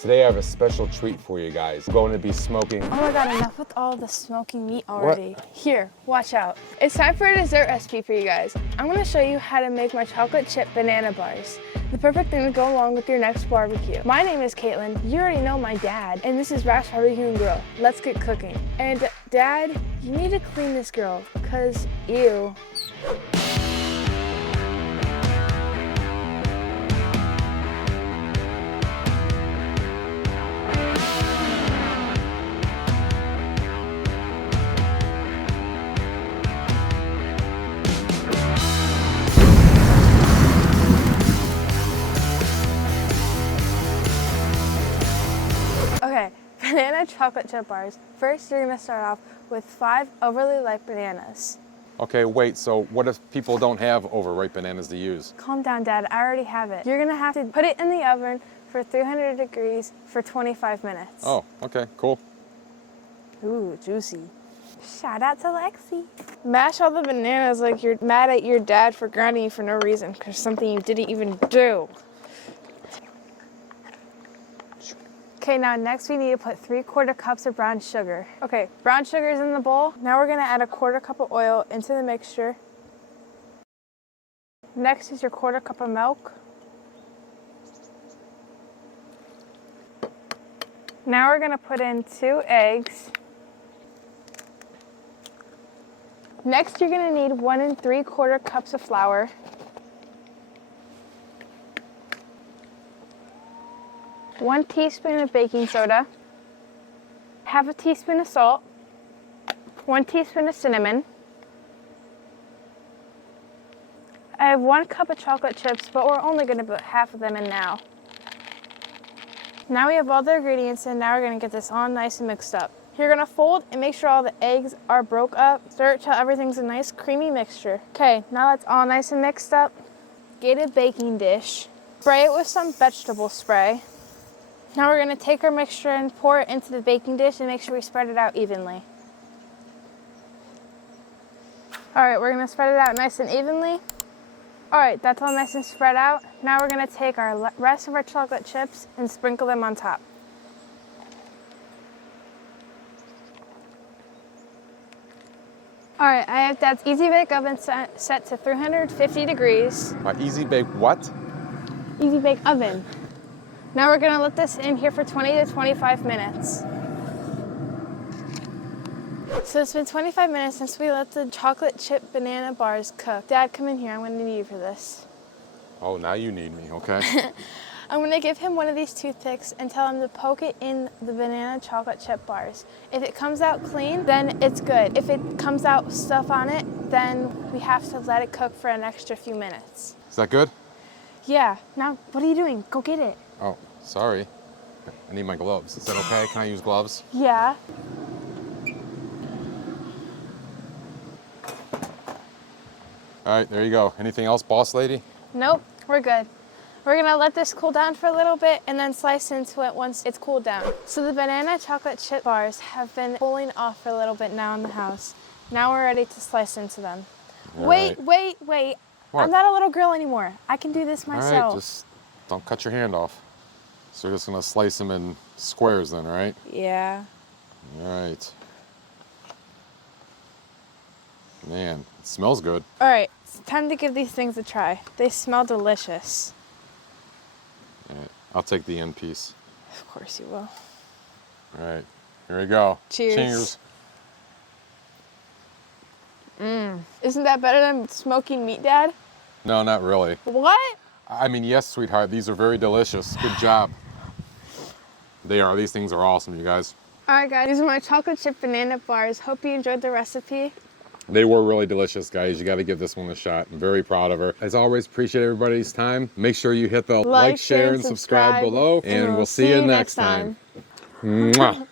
Today I have a special treat for you guys. I'm going to be smoking. Oh my god, enough with all the smoking meat already. What? Here, watch out. It's time for a dessert recipe for you guys. I'm going to show you how to make my chocolate chip banana bars. The perfect thing to go along with your next barbecue. My name is Caitlyn. You already know my dad, and this is Rash Barbecue and Grill. Let's get cooking. And Dad, you need to clean this grill, because ew. Okay, banana chocolate chip bars. First, you're gonna start off with 5 overly ripe bananas. Okay, wait, so what if people don't have overripe bananas to use? Calm down, Dad, I already have it. You're gonna have to put it in the oven for 300 degrees for 25 minutes. Oh, okay, cool. Ooh, juicy. Shout out to Lexi. Mash all the bananas like you're mad at your dad for grounding you for no reason, because something you didn't even do. Okay, now next we need to put 3/4 cups of brown sugar. Okay, brown sugar is in the bowl. Now we're gonna add 1/4 cup of oil into the mixture. Next is your 1/4 cup of milk. Now we're gonna put in 2 eggs. Next you're gonna need 1 3/4 cups of flour. 1 teaspoon of baking soda, 1/2 teaspoon of salt, 1 teaspoon of cinnamon. I have 1 cup of chocolate chips, but we're only going to put half of them in now. Now we have all the ingredients in. Now we're going to get this all nice and mixed up. You're going to fold and make sure all the eggs are broke up. Stir it till everything's a nice creamy mixture. Okay, now that's all nice and mixed up. Get a baking dish. Spray it with some vegetable spray. Now we're going to take our mixture and pour it into the baking dish and make sure we spread it out evenly. Alright, we're going to spread it out nice and evenly. Alright, that's all nice and spread out. Now we're going to take our rest of our chocolate chips and sprinkle them on top. Alright, I have Dad's Easy Bake Oven set to 350 degrees. My Easy Bake what? Easy Bake Oven. Now we're gonna let this in here for 20 to 25 minutes. So it's been 25 minutes since we let the chocolate chip banana bars cook. Dad, come in here, I'm gonna need you for this. Oh, now you need me, okay. I'm gonna give him one of these toothpicks and tell him to poke it in the banana chocolate chip bars. If it comes out clean, then it's good. If it comes out with stuff on it, then we have to let it cook for an extra few minutes. Is that good? Yeah, now what are you doing? Go get it. Oh, sorry. I need my gloves. Is that okay? Can I use gloves? Yeah. All right, there you go. Anything else, boss lady? Nope, we're good. We're gonna let this cool down for a little bit and then slice into it once it's cooled down. So the banana chocolate chip bars have been cooling off for a little bit now in the house. Now we're ready to slice into them. Wait. What? I'm not a little girl anymore. I can do this myself. All right, just don't cut your hand off. So we're just gonna slice them in squares then, right? Yeah. All right. Man, it smells good. All right, it's time to give these things a try. They smell delicious. All right, I'll take the end piece. Of course you will. All right, here we go. Cheers. Isn't that better than smoking meat, Dad? No, not really. What? I mean, yes, sweetheart, these are very delicious. Good job. They are. These things are awesome, you guys. All right, guys, these are my chocolate chip banana bars. Hope you enjoyed the recipe. They were really delicious, guys. You got to give this one a shot. I'm very proud of her. As always, appreciate everybody's time. Make sure you hit the like, share, and subscribe below. And we'll see you next time. Mwah.